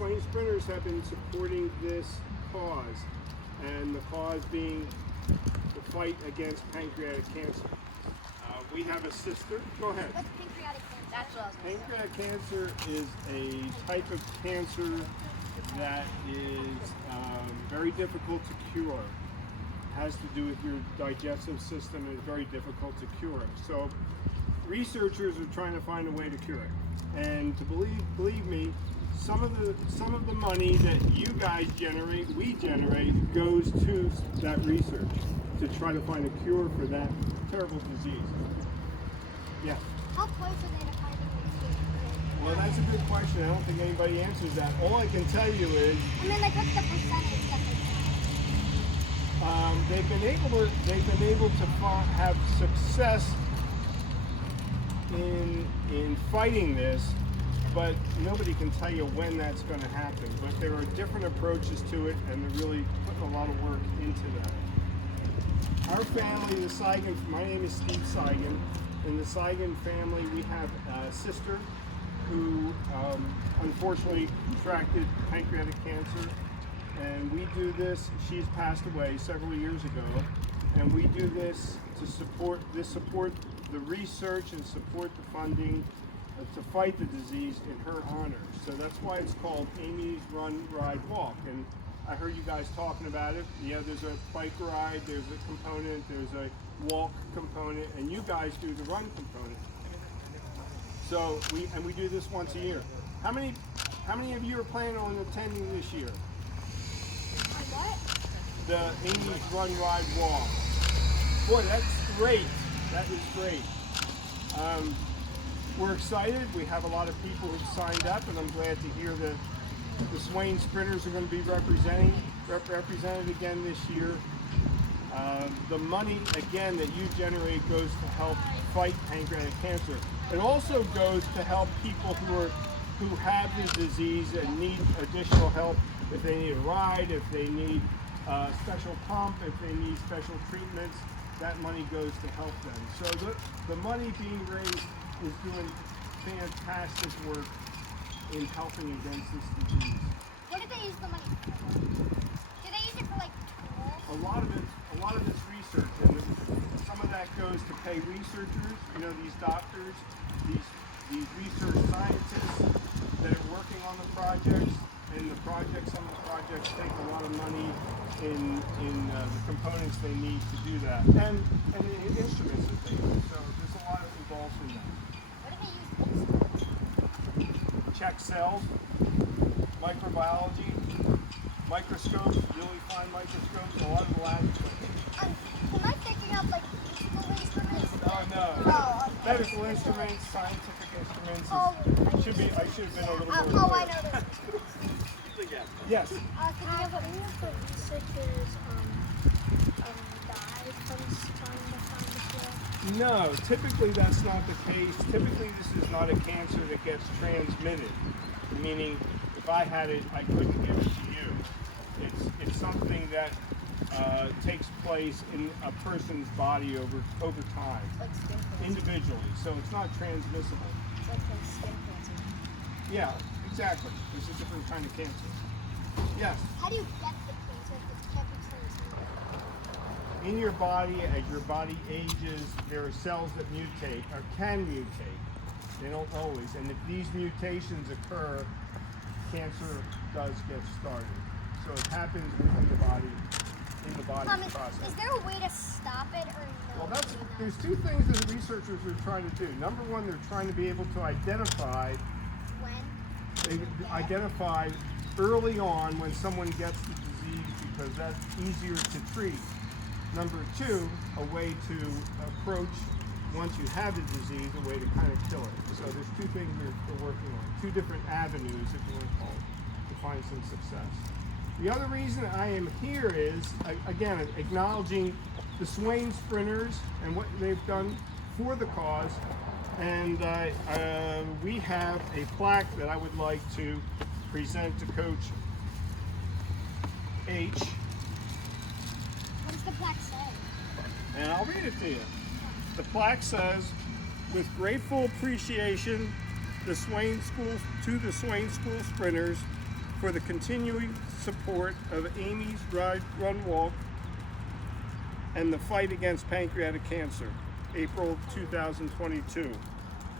Swain sprinters have been supporting this cause, and the cause being the fight against pancreatic cancer. We have a sister. Go ahead. What's pancreatic cancer? That's what I was gonna say. Pancreatic cancer is a type of cancer that is very difficult to cure. Has to do with your digestive system and is very difficult to cure. So researchers are trying to find a way to cure it. And to believe me, some of the money that you guys generate, we generate, goes to that research to try to find a cure for that terrible disease. Yeah. How close are they to finding the cure? Well, that's a good question. I don't think anybody answers that. All I can tell you is I mean, like, what's the percentage that they found? they've been able to have success in fighting this, but nobody can tell you when that's going to happen. But there are different approaches to it, and they're really putting a lot of work into that. Our family, the Swain, my name is Steve Swain. In the Swain family, we have a sister who unfortunately contracted pancreatic cancer, and we do this. She's passed away several years ago, and we do this to support the research and support the funding to fight the disease in her honor. So that's why it's called Amy's Run, Ride, Walk. And I heard you guys talking about it. Yeah, there's a bike ride, there's a component, there's a walk component, and you guys do the run component. So we do this once a year. How many of you are planning on attending this year? What? The Amy's Run, Ride, Walk. Boy, that's great. That is great. We're excited. We have a lot of people who've signed up, and I'm glad to hear that the Swain sprinters are going to be represented again this year. The money, again, that you generate goes to help fight pancreatic cancer. It also goes to help people who have the disease and need additional help. If they need a ride, if they need a special pump, if they need special treatments, that money goes to help them. So the money being raised is doing fantastic work in helping against this disease. What do they use the money for? Do they use it for, like, tools? A lot of it's research, and some of that goes to pay researchers. You know, these doctors, these research scientists that are working on the projects. And some of the projects take a lot of money in the components they need to do that, and the instruments that they use. So there's a lot involved in that. What do they use? Check cells, microbiology, microscopes, really fine microscopes, a lot of lab equipment. Am I picking up, like, musical instruments? Oh no. Oh, okay. Medical instruments, scientific instruments. Oh, I should have been a little more. oh, I know those. Yes. Can you have any of the researchers die from trying to find the cure? No, typically that's not the case. Typically this is not a cancer that gets transmitted, meaning if I had it, I couldn't give it to you. It's something that takes place in a person's body over time, Like skin cancer. individually. So it's not transmissible. It's like skin cancer. Yeah, exactly. It's a different kind of cancer. Yes. How do you get the cancer if it's kept in In your body, as your body ages, there are cells that mutate or can mutate. They don't always. And if these mutations occur, cancer does get started. So it happens within the body, in the body's process. Is there a way to stop it or no? Well, there's two things that the researchers are trying to do. Number one, they're trying to be able to identify early on when someone gets the disease, because that's easier to treat. Number two, a way to approach, once you have the disease, a way to kind of kill it. So there's two things they're working on, two different avenues, if you want to call it, to find some success. The other reason I am here is, again, acknowledging the Swain sprinters and what they've done for the cause. And we have a plaque that I would like to present to Coach H. What does the plaque say? And I'll read it to you. The plaque says, with grateful appreciation, to the Swain School sprinters for the continuing support of Amy's Ride, Run, Walk and the fight against pancreatic cancer, April 2022.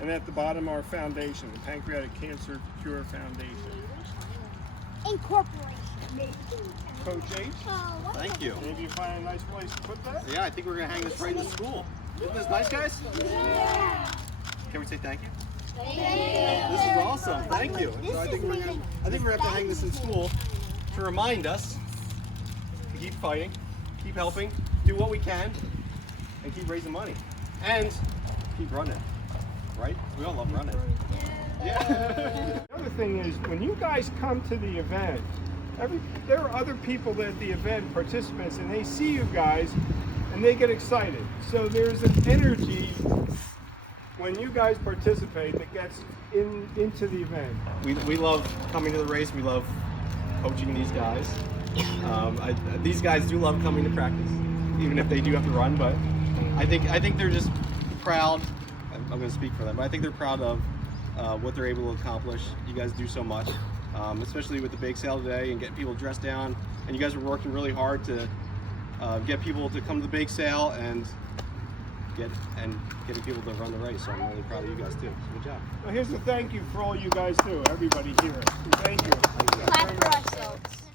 And at the bottom, our foundation, the Pancreatic Cancer Cure Foundation. Incorporation. Coach H, Thank you. maybe you find a nice place to put that? Yeah, I think we're gonna hang this right in the school. Isn't this nice, guys? Yeah. Can we say thank you? Thank This is awesome. Thank you. So I think we're gonna have to hang this in school to remind us to keep fighting, keep helping, do what we can, and keep raising money, and keep running. Right? We all love running. Yeah. The other thing is, when you guys come to the event, there are other people at the event, participants, and they see you guys, and they get excited. So there's an energy when you guys participate that gets into the event. We love coming to the race. We love coaching these guys. These guys do love coming to practice, even if they do have to run. But I think they're just proud. I'm going to speak for them, but I think they're proud of what they're able to accomplish. You guys do so much, especially with the bake sale today and getting people dressed down. And you guys are working really hard to get people to come to the bake sale and getting people to run the race. So I'm really proud of you guys too. So good job. Well, here's the thank you for all you guys do, everybody here. Thank you. Clap for ourselves.